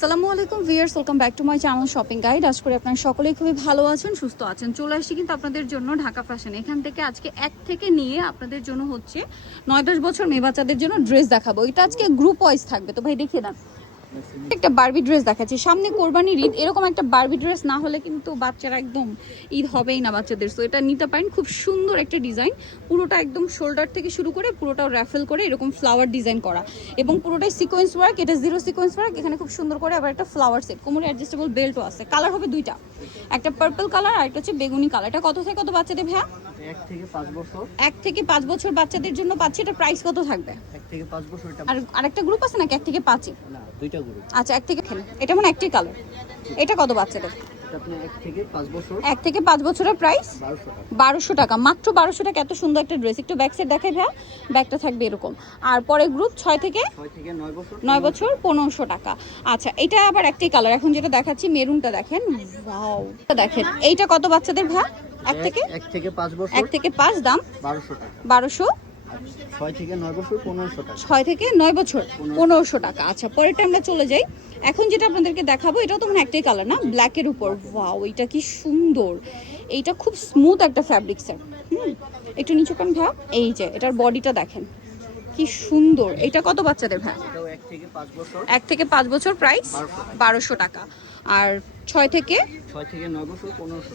আসসালামু আলাইকুম viewers, welcome back to my channel shopping guide. আশা করি আপনারা সকলেই খুবই ভালো আছেন, সুস্থ আছেন। চলে আসছি কিন্তু আপনাদের জন্য ঢাকা ফ্যাশন। এখান থেকে আজকে এক থেকে নিয়ে আপনাদের জন্য হচ্ছে 9-10 বছর মেয়ে বাচ্চাদের জন্য ড্রেস দেখাবো। এটা আজকে গ্রুপ ওয়াইজ থাকবে। তো ভাই দেখিয়ে দেন, একটা বারবি ড্রেস দেখাচ্ছি। সামনে কোরবানির ঈদ, এরকম একটা বারবি ড্রেস না হলে কিন্তু বাচ্চারা একদম ঈদ হবেই না বাচ্চাদের। সো এটা নিতে পারেন, খুব সুন্দর একটা ডিজাইন। পুরোটা একদম শোল্ডার থেকে শুরু করে পুরোটাও র্যাফেল করে এরকম ফ্লাওয়ার ডিজাইন করা, এবং পুরোটাই সিকোয়েন্স ওয়ার্ক। এটা জিরো সিকোয়েন্স ওয়ার্ক, এখানে খুব সুন্দর করে আবার একটা ফ্লাওয়ার সেট, কোমরে অ্যাডজাস্টেবল বেল্টও আছে। কালার হবে দুইটা, একটা পার্পল কালার আর একটা হচ্ছে বেগুনি কালার। এটা কত থেকে কত বাচ্চাদের ভাইয়া? 1 থেকে 5 বছর বাচ্চাদের জন্য পাচ্ছি। এটা প্রাইস কত থাকবে? 1 থেকে 5 বছর। এটা আর আরেকটা গ্রুপ আছে নাকি 1 থেকে 5ই? না, দুইটা গ্রুপ। আচ্ছা, 1 থেকে এটা মানে একটাই কালার। এটা কত বাচ্চাদের? এটা আপনি 1 থেকে 5 বছর। 1 থেকে 5 বছরের প্রাইস 1200 টাকা, মাত্র 1200 টাকা। এত সুন্দর একটা ড্রেস। একটু ব্যাক সাইড দেখাই ভাইয়া, ব্যাকটা থাকবে এরকম। আর পরে গ্রুপ 6 থেকে 9 বছর 1500 টাকা। আচ্ছা, এটা আবার একটাই কালার। এখন যেটা দেখাচ্ছি মেরুনটা দেখেন, ওয়াও। দেখেন এইটা কত বাচ্চাদের ভাইয়া? 1 থেকে 5 বছর। 1 থেকে 5 দাম 1200 টাকা। 1200। 6 থেকে 9 বছর 1500 টাকা। 6 থেকে 9 বছর 1500 টাকা। আচ্ছা, পরেরটা আমরা চলে যাই। এখন যেটা আপনাদেরকে দেখাবো, এটাও তো মানে একটাই কালার না, ব্ল্যাকের উপর। ওয়াও, এটা কি সুন্দর। এইটা খুব স্মুথ একটা ফ্যাব্রিক্সের। একটু নিচু কান ভাব। এই যে এটার বডিটা দেখেন কি সুন্দর। এটা কত বাচ্চাদের ভাই? এটাও 1 থেকে 5 বছর। 1 থেকে 5 বছর, প্রাইস 1200 টাকা। আর 6 থেকে 9 বছর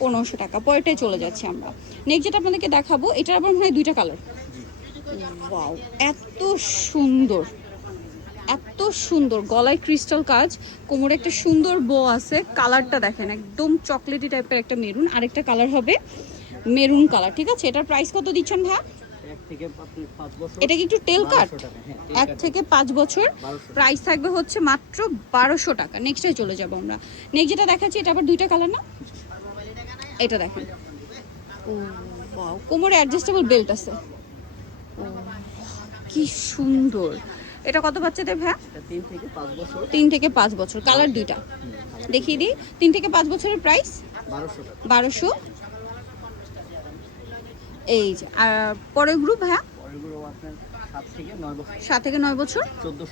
1500 টাকা। পরেরটাই চলে যাচ্ছে আমরা। নেক্সট যেটা আপনাদেরকে দেখাবো, এটার আবার মনে হয় দুইটা কালার। ওয়াও, এত সুন্দর, এত সুন্দর। গলায় ক্রিস্টাল কাজ, কোমরে একটা সুন্দর বো আছে। কালারটা দেখেন, একদম চকলেটি টাইপের একটা মেরুন। আরেকটা কালার হবে মেরুন কালার। ঠিক আছে, এটার প্রাইস কত দিচ্ছেন ভাই? 1 থেকে 5 বছর। এটা কি একটু টেল কাট? 1 1 থেকে 5 বছর, প্রাইস থাকবে হচ্ছে মাত্র 1200 টাকা। নেক্সটে চলে যাব আমরা। নেক্সট যেটা দেখাচ্ছি, এটা আবার দুইটা কালার না? এটা দেখেন, ও ওয়াও, কোমরে অ্যাডজাস্টেবল বেল্ট আছে। ও কি সুন্দর। এটা কত বাচ্চাদের ভাই? 3 থেকে 5 বছর। 3 থেকে 5 বছর, কালার দুইটা দেখিয়ে দিই। 3 থেকে 5 বছরের প্রাইস 1200 টাকা। 1200। এই যে আর পরের গ্রুপ ভাইয়া? পরের গ্রুপ আপনার 7 থেকে 9 বছর। 7 থেকে 9 বছর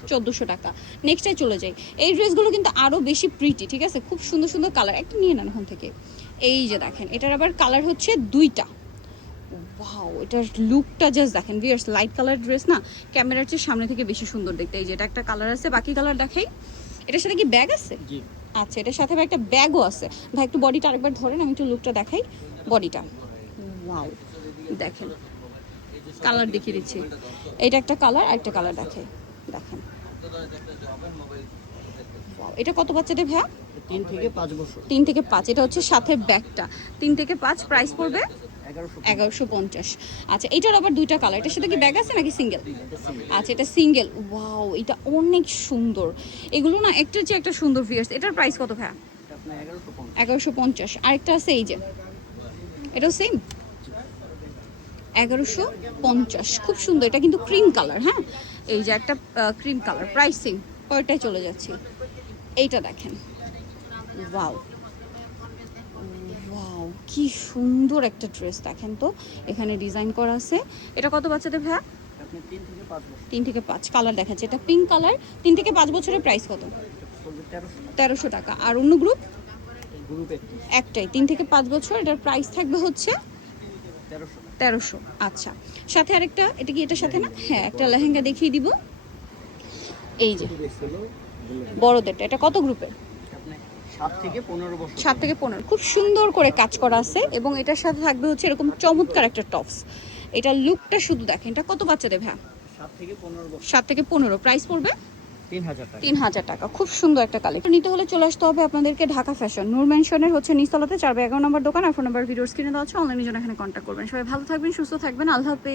1400 টাকা। নেক্সটে চলে যাই। এই ড্রেসগুলো কিন্তু আরো বেশি প্রিটি, ঠিক আছে? খুব সুন্দর সুন্দর কালার। একটা নিয়ে নেন ওখান থেকে। এই যে দেখেন, এটার আবার কালার হচ্ছে দুইটা। ওয়াও, এটার লুকটা জাস্ট দেখেন ভিউয়ার্স। লাইট কালার ড্রেস না, ক্যামেরার চেয়ে সামনে থেকে বেশি সুন্দর দেখতে। এই যে এটা একটা কালার আছে, বাকি কালার দেখাই। এটার সাথে কি ব্যাগ আছে? জি। আচ্ছা, এটার সাথে একটা ব্যাগও আছে। ভাই একটু বডিটা আরেকবার ধরেন, আমি একটু লুকটা দেখাই। বডিটা ওয়াও, দেখেন কালার দেখিয়ে দিচ্ছি। এটা একটা কালার, একটা কালার দেখাই, দেখেন। এটা কত বাচ্চাদের ভাইয়া? 3 থেকে 5 বছর। 3 থেকে 5। এটা হচ্ছে সাথে ব্যাগটা। 3 থেকে 5, প্রাইস পড়বে 1150। আচ্ছা, এটার আবার দুইটা কালার। এটার সাথে কি ব্যাগ আছে নাকি সিঙ্গেল? আচ্ছা, এটা সিঙ্গেল। ওয়াও, এটা অনেক সুন্দর। এগুলো না একটার চেয়ে একটা সুন্দর ভিউয়ার্স। এটার প্রাইস কত ভাইয়া? এটা আপনার 1150। 1150। আরেকটা আছে এই যে, এটাও সেম 1150। খুব সুন্দর। এটা কিন্তু ক্রিম কালার। হ্যাঁ, এই যে একটা ক্রিম কালার, প্রাইস সেম। পরেরটাই চলে যাচ্ছি। এইটা দেখেন, ওয়াও ওয়াও, কি সুন্দর একটা ড্রেস। দেখেন তো, এখানে ডিজাইন করা আছে। এটা কত বাচ্চাদের ভাইয়া? আপনি 3 থেকে 5 বছর। 3 থেকে 5। কালার দেখাচ্ছে, এটা পিঙ্ক কালার। 3 থেকে 5 বছরের প্রাইস কত? 1300 টাকা। আর অন্য গ্রুপ? গ্রুপ একটাই 3 থেকে 5 বছর। এটার প্রাইস থাকবে হচ্ছে 1300। আচ্ছা, সাথে আরেকটা, এটা কি এটার সাথে না? হ্যাঁ, একটা লেহেঙ্গা দেখিয়ে দিব। এই যে বড়দেরটা, এটা কত গ্রুপের? 7 থেকে 15 বছর। 7 থেকে 15। খুব সুন্দর করে কাজ করা আছে, এবং এটার সাথে থাকবে হচ্ছে এরকম চমৎকার একটা টপস। এটা লুকটা শুধু দেখেন। এটা কত বাচ্চাদের ভাই? 7 থেকে 15 বছর। 7 থেকে 15। প্রাইস পড়বে 3000 টাকা। 3000 টাকা। খুব সুন্দর একটা কালেকশন। নিতে হলে চলে আসতে হবে আপনাদেরকে ঢাকা ফ্যাশন, নূর মেনশনের হচ্ছে নিচতলাতে 4/11 নম্বর দোকান। আর ফোন নাম্বার ভিডিওর স্ক্রিনে দেওয়া আছে। অনলাইনের জন্য এখানে কন্ট্যাক্ট করবেন। সবাই ভালো থাকবেন, সুস্থ থাকবেন। আল্লাহ হাফেজ।